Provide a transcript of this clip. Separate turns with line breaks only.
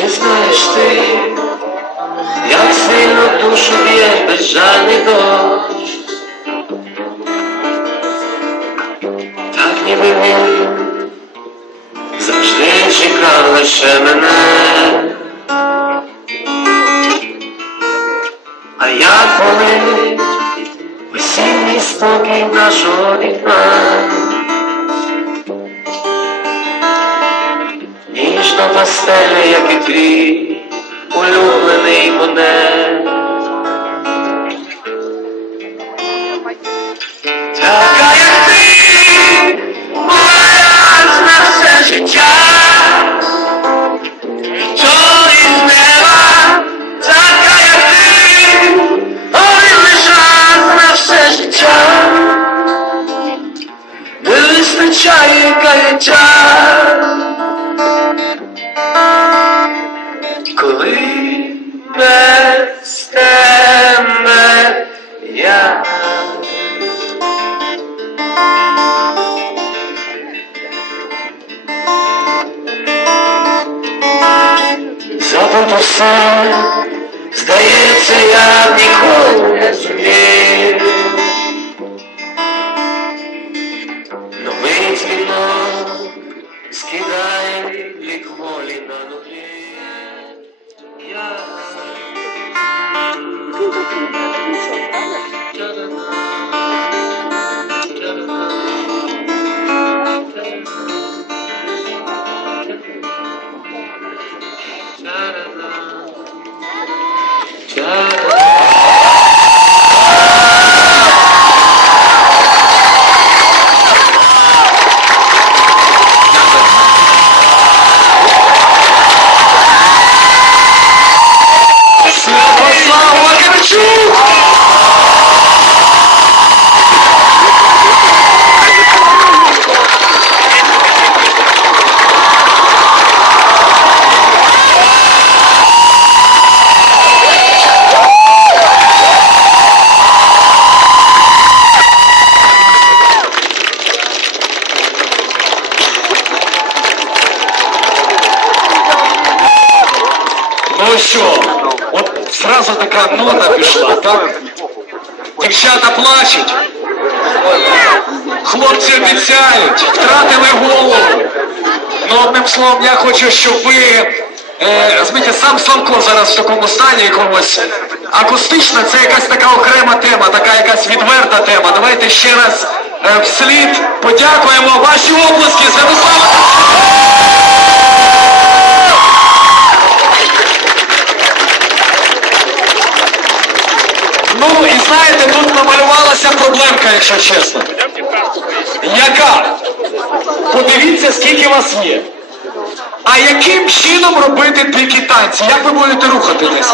Чи знаєш ти, як сильно душу б'є безжальний дощ? Так ніби він завжди чекав лише мене. А я полить осінній спокій нашого вікна. Ніжна пастеля, як і твій улюблений монет. Все, здається, я ніколи не зумів. Новий дзвінок скидає лік волі на ноги. Я
Ну що, от зразу така нота пішла, так? Дівчата плачуть, хлопці обіцяють, втратили голову. Ну, одним словом, я хочу, щоб ви. Е, розумієте, сам Славко зараз в такому стані якомусь. Акустична це якась така окрема тема, така якась відверта тема. Давайте ще раз е, вслід подякуємо ваші обласки Святослава. Ну намалювалася проблемка, якщо чесно. Яка? Подивіться, скільки вас є. А яким чином робити дикі танці? Як ви будете рухати десь?